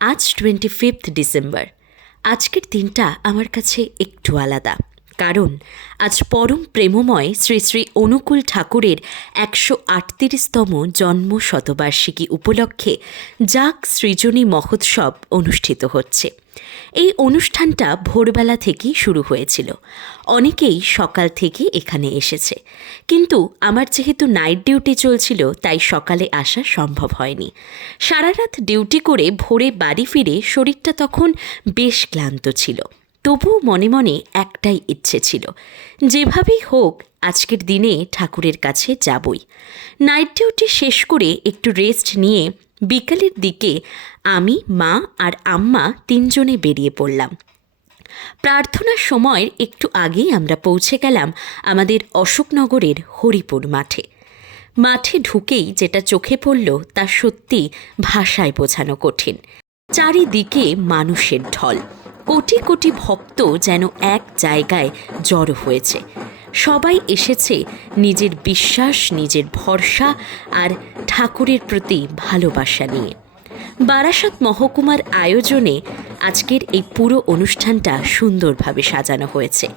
আজ twenty fifth December আজকের দিনটা আমার কাছে একটু আলাদা। কারণ, আজ পরম প্রেমময় শ্রী শ্রী অনুকূল ঠাকুরের একশো আটত্রিশতম জন্ম শতবার্ষিকী উপলক্ষে যাক সৃজনী মহোৎসব অনুষ্ঠিত হচ্ছে। এই অনুষ্ঠানটা ভোরবেলা থেকেই শুরু হয়েছিল। অনেকেই সকাল থেকে এখানে এসেছে। কিন্তু আমার যেহেতু নাইট ডিউটি চলছিল, তাই সকালে আসা সম্ভব হয়নি। সারা রাত ডিউটি করে ভোরে বাড়ি ফিরে শরীরটা তখন বেশ ক্লান্ত ছিল। তবুও মনে মনে একটাই ইচ্ছে ছিল, যেভাবেই হোক আজকের দিনে ঠাকুরের কাছে যাবই। নাইট ডিউটি শেষ করে একটু রেস্ট নিয়ে বিকালের দিকে আমি, মা আর আম্মা তিনজনে বেরিয়ে পড়লাম। প্রার্থনার সময়ের একটু আগেই আমরা পৌঁছে গেলাম আমাদের অশোকনগরের হরিপুর মাঠে। মাঠে ঢুকেই যেটা চোখে পড়ল তা সত্যি ভাষায় বোঝানো কঠিন। চারিদিকে মানুষের ঢল। কোটি কোটি ভক্ত যেন এক জায়গায় জড়ো হয়েছে। সবাই এসেছে নিজের বিশ্বাস, নিজের ভরসা আর ঠাকুরের প্রতি ভালোবাসা নিয়ে। বারাসাত মহকুমার আয়োজনে আজকের এই পুরো অনুষ্ঠানটা সুন্দরভাবে সাজানো হয়েছে।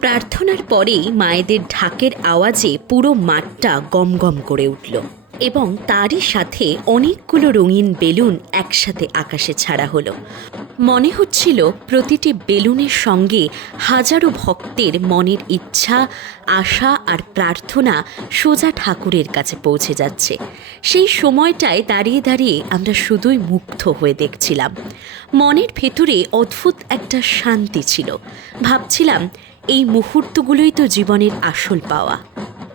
প্রার্থনার পরেই মায়েদের ঢাকের আওয়াজে পুরো মাঠটা গমগম করে উঠল এবং তারই সাথে অনেকগুলো রঙিন বেলুন একসাথে আকাশে ছাড়া হলো। মনে হচ্ছিল প্রতিটি বেলুনের সঙ্গে হাজারো ভক্তের মনের ইচ্ছা, আশা আর প্রার্থনা সোজা ঠাকুরের কাছে পৌঁছে যাচ্ছে। সেই সময়টায় দাঁড়িয়ে দাঁড়িয়ে আমরা শুধুই মুগ্ধ হয়ে দেখছিলাম। মনের ভেতরে অদ্ভুত একটা শান্তি ছিল। ভাবছিলাম, এই মুহূর্তগুলোই তো জীবনের আসল পাওয়া।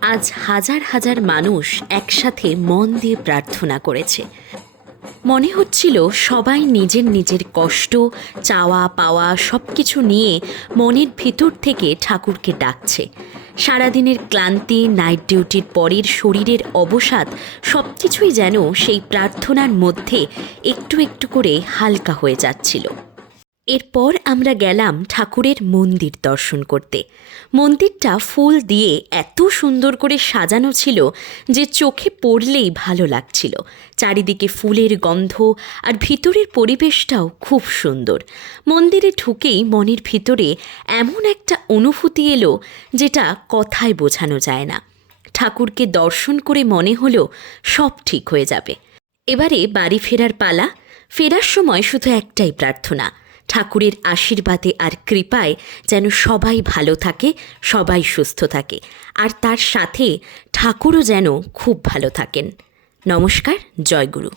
আজ হাজার হাজার মানুষ একসাথে মন দিয়ে প্রার্থনা করেছে। মনে হচ্ছিল সবাই নিজের নিজের কষ্ট, চাওয়া, পাওয়া সব কিছু নিয়ে মনের ভিতর থেকে ঠাকুরকে ডাকছে। সারাদিনের ক্লান্তি নাইট ডিউটির পরের শরীরের অবসাদ সব কিছুই যেন সেই প্রার্থনার মধ্যে একটু একটু করে হালকা হয়ে যাচ্ছিল। এরপর আমরা গেলাম ঠাকুরের মন্দির দর্শন করতে। মন্দিরটা ফুল দিয়ে এত সুন্দর করে সাজানো ছিল যে চোখে পড়লেই ভালো লাগছিল। চারিদিকে ফুলের গন্ধ আর ভিতরের পরিবেশটাও খুব সুন্দর। মন্দিরে ঢুকেই মনের ভিতরে এমন একটা অনুভূতি এলো যেটা কথায় বোঝানো যায় না। ঠাকুরকে দর্শন করে মনে হলো সব ঠিক হয়ে যাবে। এবারে বাড়ি ফেরার পালা। ফেরার সময় শুধু একটাই প্রার্থনা। ঠাকুরের আশীর্বাদে আর কৃপায় যেন সবাই ভালো থাকে, সবাই সুস্থ থাকে। আর তার সাথে ঠাকুরও যেন খুব ভালো থাকেন। নমস্কার, জয়গুরু।